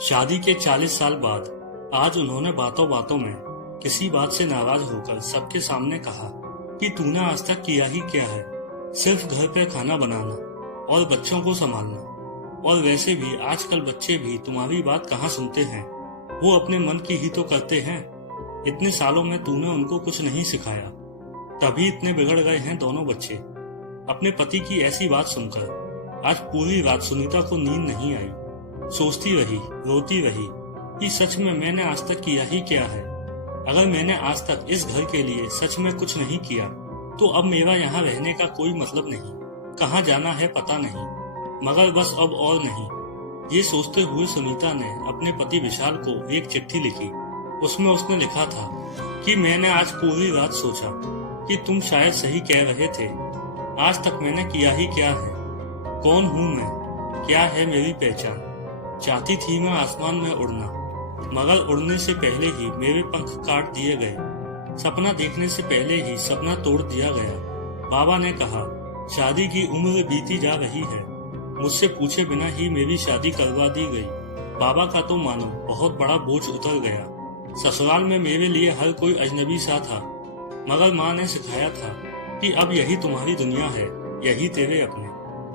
शादी के 40 साल बाद आज उन्होंने बातों बातों में किसी बात से नाराज होकर सबके सामने कहा कि तूने आज तक किया ही क्या है, सिर्फ घर पे खाना बनाना और बच्चों को संभालना। और वैसे भी आजकल बच्चे भी तुम्हारी बात कहाँ सुनते हैं, वो अपने मन की ही तो करते हैं। इतने सालों में तूने उनको कुछ नहीं सिखाया, तभी इतने बिगड़ गए हैं दोनों बच्चे। अपने पति की ऐसी बात सुनकर आज पूरी रात सुनीता को नींद नहीं आई। सोचती रही, रोती रही कि सच में मैंने आज तक किया ही क्या है। अगर मैंने आज तक इस घर के लिए सच में कुछ नहीं किया तो अब मेरा यहाँ रहने का कोई मतलब नहीं, कहाँ जाना है पता नहीं, मगर बस अब और नहीं। ये सोचते हुए सुनीता ने अपने पति विशाल को एक चिट्ठी लिखी। उसमें उसने लिखा था कि मैंने आज पूरी रात सोचा कि तुम शायद सही कह रहे थे। आज तक मैंने किया ही क्या है, कौन हूँ मैं, क्या है मेरी पहचान। चाहती थी मैं आसमान में उड़ना, मगर उड़ने से पहले ही मेरे पंख काट दिए गए। सपना देखने से पहले ही सपना तोड़ दिया गया। बाबा ने कहा शादी की उम्र बीती जा रही है, मुझसे पूछे बिना ही मेरी शादी करवा दी गई। बाबा का तो मानो बहुत बड़ा बोझ उतर गया। ससुराल में मेरे लिए हर कोई अजनबी सा था, मगर माँ ने सिखाया था कि अब यही तुम्हारी दुनिया है, यही तेरे अपने।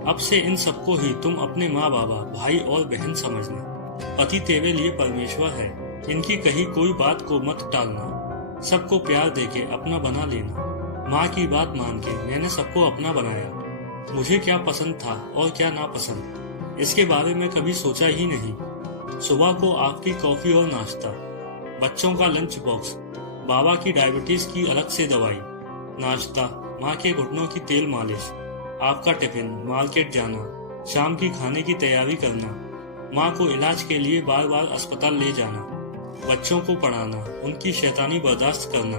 अब से इन सबको ही तुम अपने माँ बाबा, भाई और बहन समझना। पति तेरे लिए परमेश्वर है, इनकी कही कोई बात को मत टालना। सबको प्यार देके अपना बना लेना। माँ की बात मान के मैंने सबको अपना बनाया। मुझे क्या पसंद था और क्या नापसंद, इसके बारे में कभी सोचा ही नहीं। सुबह को आपकी कॉफी और नाश्ता, बच्चों का लंच बॉक्स, बाबा की डायबिटीज की अलग से दवाई, नाश्ता, माँ के घुटनों की तेल मालिश, आपका टिफिन, मार्केट जाना, शाम की खाने की तैयारी करना, माँ को इलाज के लिए बार बार अस्पताल ले जाना, बच्चों को पढ़ाना, उनकी शैतानी बर्दाश्त करना,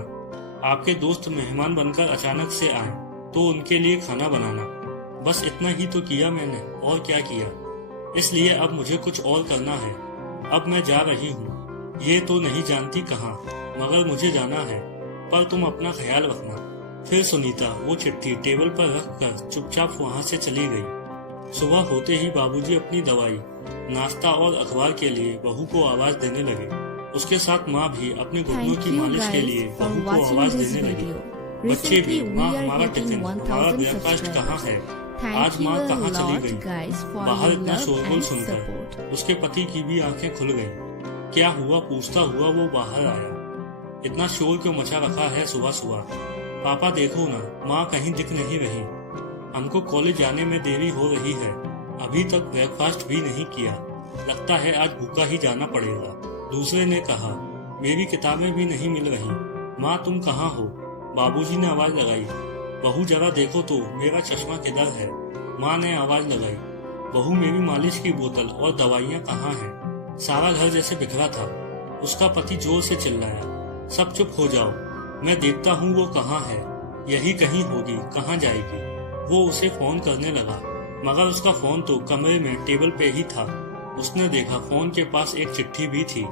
आपके दोस्त मेहमान बनकर अचानक से आए तो उनके लिए खाना बनाना। बस इतना ही तो किया मैंने, और क्या किया। इसलिए अब मुझे कुछ और करना है। अब मैं जा रही हूँ, ये तो नहीं जानती कहाँ, मगर मुझे जाना है, पर तुम अपना ख्याल रखना। फिर सुनीता वो चिट्ठी टेबल पर रखकर चुपचाप वहाँ से चली गई। सुबह होते ही बाबूजी अपनी दवाई, नाश्ता और अखबार के लिए बहू को आवाज देने लगे। उसके साथ माँ भी अपने घुटनों की मालिश के लिए बहू को आवाज देने लगी। बच्चे भी, माँ हमारा टिफिन, हमारा ब्रेकफास्ट कहाँ है, आज माँ कहाँ चली गई। बाहर इतना शोरगुल सुनकर उसके पति की भी आंखें खुल गईं। क्या हुआ पूछता हुआ वो बाहर आया। इतना शोर क्यों मचा रखा है सुबह सुबह। पापा देखो ना, माँ कहीं दिख नहीं रही। हमको कॉलेज जाने में देरी हो रही है, अभी तक ब्रेकफास्ट भी नहीं किया, लगता है आज भूखा ही जाना पड़ेगा। दूसरे ने कहा मेरी किताबें भी नहीं मिल रही, माँ तुम कहाँ हो। बाबूजी ने आवाज लगाई, बहू जरा देखो तो मेरा चश्मा किधर है। माँ ने आवाज लगाई, बहू मेरी मालिश की बोतल और दवाइयाँ कहाँ हैं। सारा घर जैसे बिखरा था। उसका पति जोर से चिल्लाया, सब चुप हो जाओ, मैं देखता हूँ वो कहाँ है, यही कहीं होगी, कहाँ जाएगी। वो उसे फोन करने लगा, मगर उसका फोन तो कमरे में टेबल पे ही था। उसने देखा फोन के पास एक चिट्ठी भी थी।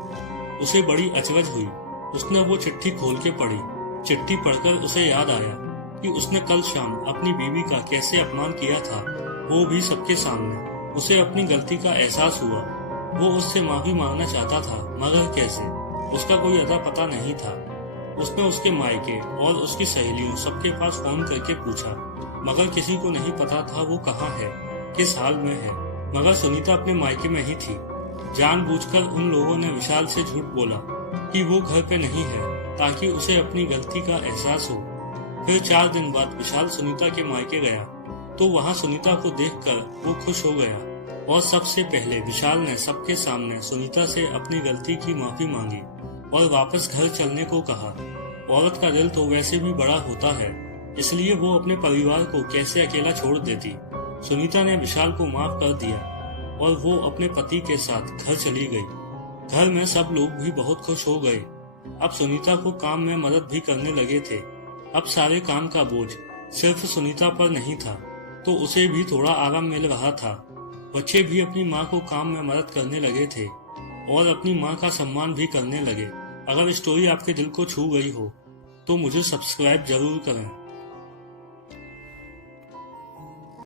उसे बड़ी अचरज हुई। उसने वो चिट्ठी खोल के पढ़ी। चिट्ठी पढ़कर उसे याद आया कि उसने कल शाम अपनी बीवी का कैसे अपमान किया था, वो भी सबके सामने। उसे अपनी गलती का एहसास हुआ। वो उससे माफी मांगना चाहता था, मगर कैसे, उसका कोई अता पता नहीं था। उसने उसके मायके और उसकी सहेलियों सबके पास फोन करके पूछा, मगर किसी को नहीं पता था वो कहाँ है, किस हाल में है। मगर सुनीता अपने मायके में ही थी। जानबूझकर उन लोगों ने विशाल से झूठ बोला कि वो घर पे नहीं है, ताकि उसे अपनी गलती का एहसास हो। फिर 4 दिन बाद विशाल सुनीता के मायके गया तो वहाँ सुनीता को देखकर वो खुश हो गया, और सबसे पहले विशाल ने सबके सामने सुनीता से अपनी गलती की माफी मांगी और वापस घर चलने को कहा। औरत का दिल तो वैसे भी बड़ा होता है, इसलिए वो अपने परिवार को कैसे अकेला छोड़ देती। सुनीता ने विशाल को माफ कर दिया और वो अपने पति के साथ घर चली गई। घर में सब लोग भी बहुत खुश हो गए। अब सुनीता को काम में मदद भी करने लगे थे। अब सारे काम का बोझ सिर्फ सुनीता पर नहीं था, तो उसे भी थोड़ा आराम मिल रहा था। बच्चे भी अपनी माँ को काम में मदद करने लगे थे और अपनी माँ का सम्मान भी करने लगे। अगर स्टोरी आपके दिल को छू गई हो तो मुझे सब्सक्राइब जरूर करें।